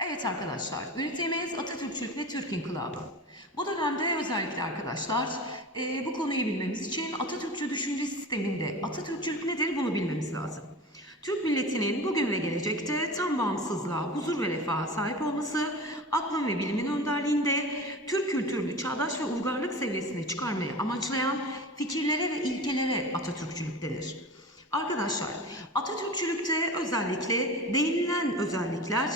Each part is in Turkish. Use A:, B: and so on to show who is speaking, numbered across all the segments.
A: Evet arkadaşlar, ünitemiz Atatürkçülük ve Türk İnkılabı. Bu dönemde özellikle arkadaşlar e, bu konuyu bilmemiz için Atatürkçü düşünce sisteminde Atatürkçülük nedir bunu bilmemiz lazım. Türk milletinin bugün ve gelecekte tam bağımsızlığa, huzur ve refaha sahip olması, aklın ve bilimin önderliğinde Türk kültürünü çağdaş ve uygarlık seviyesine çıkarmayı amaçlayan fikirlere ve ilkelere Atatürkçülük denir. Arkadaşlar, Atatürkçülükte özellikle değinilen özellikler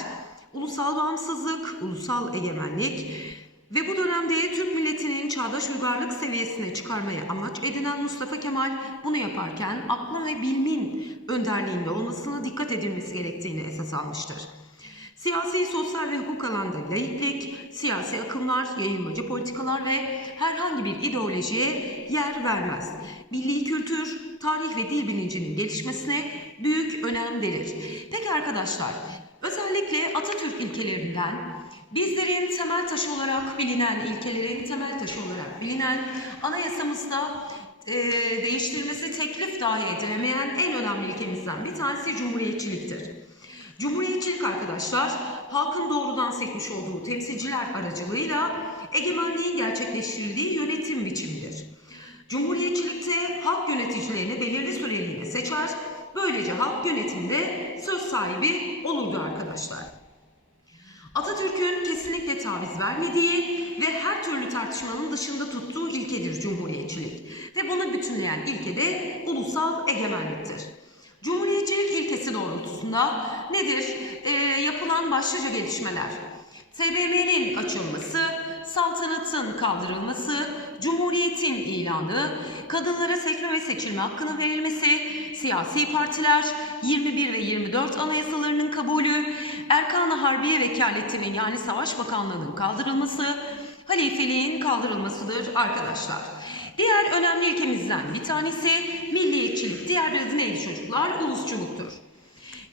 A: ulusal bağımsızlık, ulusal egemenlik ve bu dönemde Türk milletinin çağdaş uygarlık seviyesine çıkarmaya amaç edinen Mustafa Kemal bunu yaparken aklın ve bilimin önderliğinde olmasına dikkat edilmesi gerektiğini esas almıştır. Siyasi, sosyal ve hukuk alanında laiklik, siyasi akımlar, yayılmacı politikalar ve herhangi bir ideolojiye yer vermez. Milli kültür, tarih ve dil bilincinin gelişmesine büyük önem verir. Peki arkadaşlar, özellikle Atatürk ilkelerinden bizlerin temel taşı olarak bilinen, ilkelerin temel taşı olarak bilinen anayasamızda e, değiştirilmesi teklif dahi edilemeyen en önemli ilkemizden bir tanesi cumhuriyetçiliktir. Cumhuriyetçilik arkadaşlar, halkın doğrudan seçmiş olduğu temsilciler aracılığıyla egemenliğin gerçekleştirildiği yönetim biçimidir. Cumhuriyetçilikte halk yöneticilerini belirli süreliğine seçer, böylece halk yönetimde söz sahibi olurdu arkadaşlar. Atatürk'ün kesinlikle taviz vermediği ve her türlü tartışmanın dışında tuttuğu ilkedir Cumhuriyetçilik. Ve bunu bütünleyen ilke de ulusal egemenliktir. Cumhuriyetçilik ilkesi doğrultusunda nedir? Ee, yapılan başlıca gelişmeler. TBMM'nin açılması, saltanatın kaldırılması, cumhuriyetin ilanı, kadınlara seçme ve seçilme hakkının verilmesi, siyasi partiler, 21 ve 24 anayasalarının kabulü, Erkan-ı Harbiye Vekaletinin yani Savaş Bakanlığı'nın kaldırılması, halifeliğin kaldırılmasıdır arkadaşlar. Diğer önemli ilkemizden bir tanesi milliyetçilik. Diğer bir adı neydi çocuklar? Ulusçuluktur.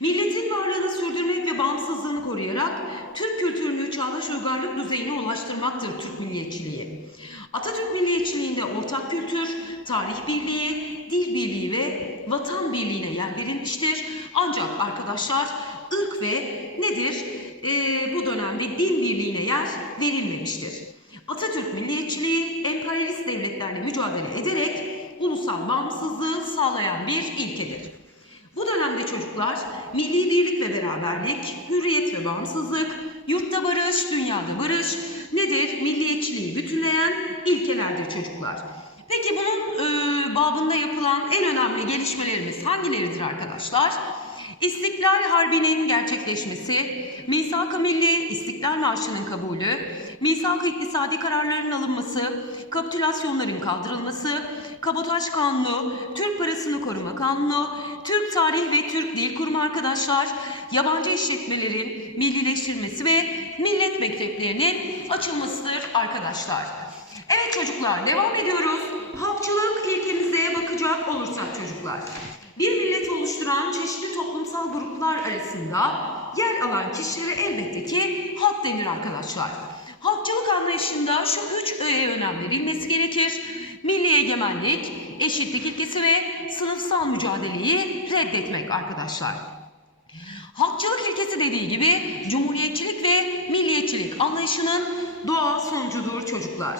A: Milletin varlığını sürdürmek ve bağımsızlığını koruyarak Türk kültürünü çağdaş uygarlık düzeyine ulaştırmaktır Türk milliyetçiliği. Atatürk milliyetçiliğinde ortak kültür, tarih birliği, dil birliği ve vatan birliğine yer verilmiştir. Ancak arkadaşlar ırk ve nedir? Ee, bu dönemde din birliğine yer verilmemiştir. Atatürk milliyetçiliği emperyalist devletlerle mücadele ederek ulusal bağımsızlığı sağlayan bir ilkedir. Bu dönemde çocuklar milli birlik ve beraberlik, hürriyet ve bağımsızlık, yurtta barış, dünyada barış nedir? Milliyetçiliği bütünleyen ilkelerdir çocuklar. Peki bunun e, babında yapılan en önemli gelişmelerimiz hangileridir arkadaşlar? İstiklal Harbi'nin gerçekleşmesi, Misak-ı Milli İstiklal Marşı'nın kabulü, Misak-ı İktisadi kararların alınması, kapitülasyonların kaldırılması, Kabotaj Kanunu, Türk Parasını Koruma Kanunu, Türk Tarih ve Türk Dil Kurumu arkadaşlar, yabancı işletmelerin millileştirilmesi ve millet mekteplerinin açılmasıdır arkadaşlar. Evet çocuklar devam ediyoruz. Halkçılık ilkemize bakacak olursak çocuklar. Bir millet oluşturan çeşitli toplumsal gruplar arasında yer alan kişilere elbette ki halk denir arkadaşlar. Halkçılık anlayışında şu üç öğe önem verilmesi gerekir. Milli egemenlik, eşitlik ilkesi ve sınıfsal mücadeleyi reddetmek arkadaşlar. Halkçılık ilkesi dediği gibi cumhuriyetçilik ve milliyetçilik anlayışının doğal sonucudur çocuklar.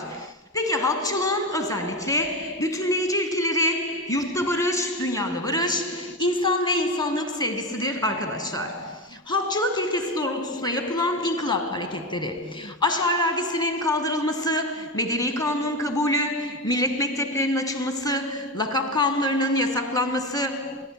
A: Peki halkçılığın özellikle bütünleyici ilkeleri yurtta barış, dünyada barış, insan ve insanlık sevgisidir arkadaşlar. Halkçılık ilkesi doğrultusunda yapılan inkılap hareketleri, aşağı vergisinin kaldırılması, medeni kanunun kabulü, millet mekteplerinin açılması, lakap kanunlarının yasaklanması,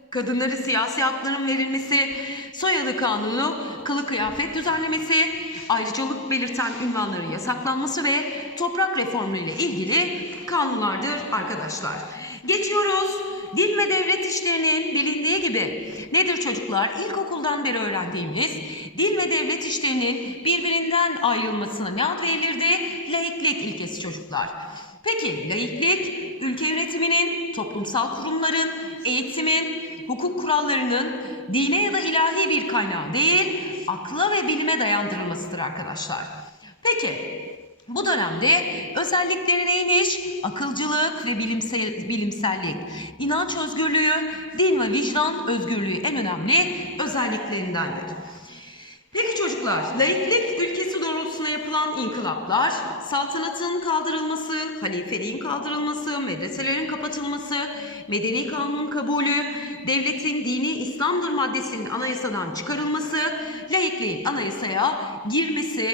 A: kadınları siyasi hakların verilmesi, soyadı kanunu, kılı kıyafet düzenlemesi, ayrıcalık belirten ünvanların yasaklanması ve toprak reformu ile ilgili kanunlardır arkadaşlar. Geçiyoruz. Din ve devlet işlerinin bilindiği gibi nedir çocuklar? İlkokuldan beri öğrendiğimiz din ve devlet işlerinin birbirinden ayrılmasına ne ad verilirdi? Laiklik ilkesi çocuklar. Peki laiklik ülke yönetiminin, toplumsal kurumların, eğitimin, hukuk kurallarının dine ya da ilahi bir kaynağı değil, akla ve bilime dayandırılmasıdır arkadaşlar. Peki bu dönemde özellikleri neymiş? Akılcılık ve bilimsel, bilimsellik, inanç özgürlüğü, din ve vicdan özgürlüğü en önemli özelliklerindendir. Peki çocuklar, laiklik ülkesi doğrultusuna yapılan inkılaplar, saltanatın kaldırılması, halifeliğin kaldırılması, medreselerin kapatılması, medeni kanun kabulü, devletin dini İslam'dır maddesinin anayasadan çıkarılması, laikliğin anayasaya girmesi,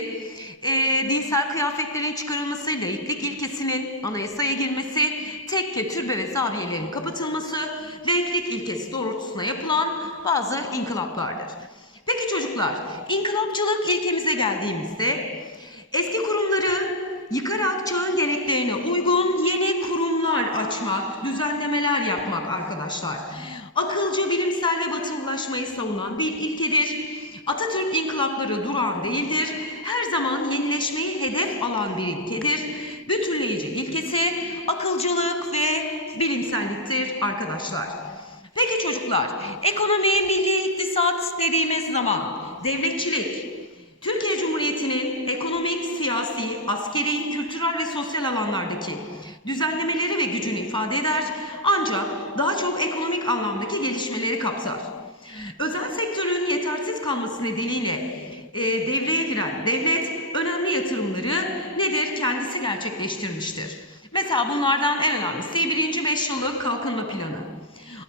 A: e, dinsel kıyafetlerin çıkarılması, laiklik ilkesinin anayasaya girmesi, tekke, türbe ve zaviyelerin kapatılması, laiklik ilkesi doğrultusuna yapılan bazı inkılaplardır. Peki çocuklar, inkılapçılık ilkemize geldiğimizde eski kurumları yıkarak çağın gereklerine uygun yeni kurumlar açmak, düzenlemeler yapmak arkadaşlar. Akılcı, bilimsel ve batılılaşmayı savunan bir ilkedir. Atatürk inkılapları duran değildir. Her zaman yenileşmeyi hedef alan bir ilkedir. Bütünleyici ilkesi akılcılık ve bilimselliktir arkadaşlar. Peki çocuklar, ekonomi, milli iktisat dediğimiz zaman devletçilik, Türkiye Cumhuriyeti'nin ekonomik, siyasi, askeri, kültürel ve sosyal alanlardaki düzenlemeleri ve gücünü ifade eder ancak daha çok ekonomik anlamdaki gelişmeleri kapsar. Özel sektörün yetersiz kalması nedeniyle e, devreye giren devlet önemli yatırımları nedir? Kendisi gerçekleştirmiştir. Mesela bunlardan en önemlisi birinci beş yıllık kalkınma planı.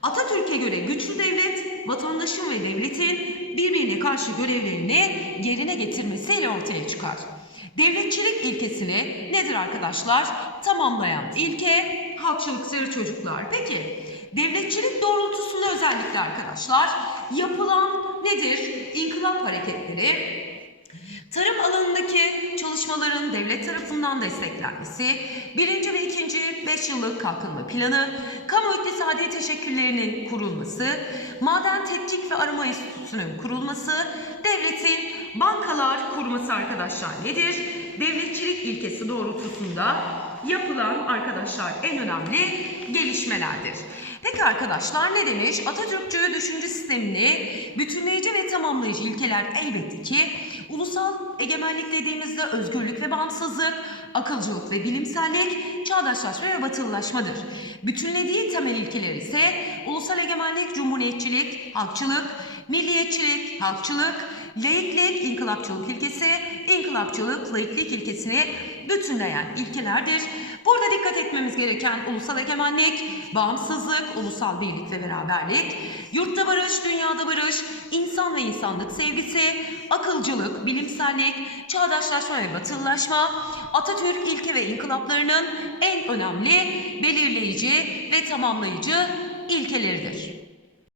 A: Atatürk'e göre güçlü devlet, vatandaşın ve devletin birbirine karşı görevlerini yerine getirmesiyle ortaya çıkar. Devletçilik ilkesini nedir arkadaşlar? Tamamlayan ilke halkçılıktır çocuklar. Peki devletçilik doğrultusunda özellikle arkadaşlar yapılan nedir? İnkılap hareketleri Tarım alanındaki çalışmaların devlet tarafından desteklenmesi, birinci ve ikinci 5 yıllık kalkınma planı, kamu iktisadi teşekküllerinin kurulması, maden tetkik ve arama enstitüsünün kurulması, devletin bankalar kurması arkadaşlar nedir? Devletçilik ilkesi doğrultusunda yapılan arkadaşlar en önemli gelişmelerdir. Peki arkadaşlar ne demiş? Atatürkçü düşünce sistemini bütünleyici ve tamamlayıcı ilkeler elbette ki ulusal egemenlik dediğimizde özgürlük ve bağımsızlık, akılcılık ve bilimsellik, çağdaşlaşma ve batılılaşmadır. Bütünlediği temel ilkeler ise ulusal egemenlik, cumhuriyetçilik, halkçılık, milliyetçilik, halkçılık, laiklik, inkılapçılık ilkesi, inkılapçılık, laiklik ilkesini bütünleyen ilkelerdir. Burada dikkat etmemiz gereken ulusal egemenlik, bağımsızlık, ulusal birlik ve beraberlik, yurtta barış, dünyada barış, insan ve insanlık sevgisi, akılcılık, bilimsellik, çağdaşlaşma ve batılılaşma, Atatürk ilke ve inkılaplarının en önemli belirleyici ve tamamlayıcı ilkeleridir.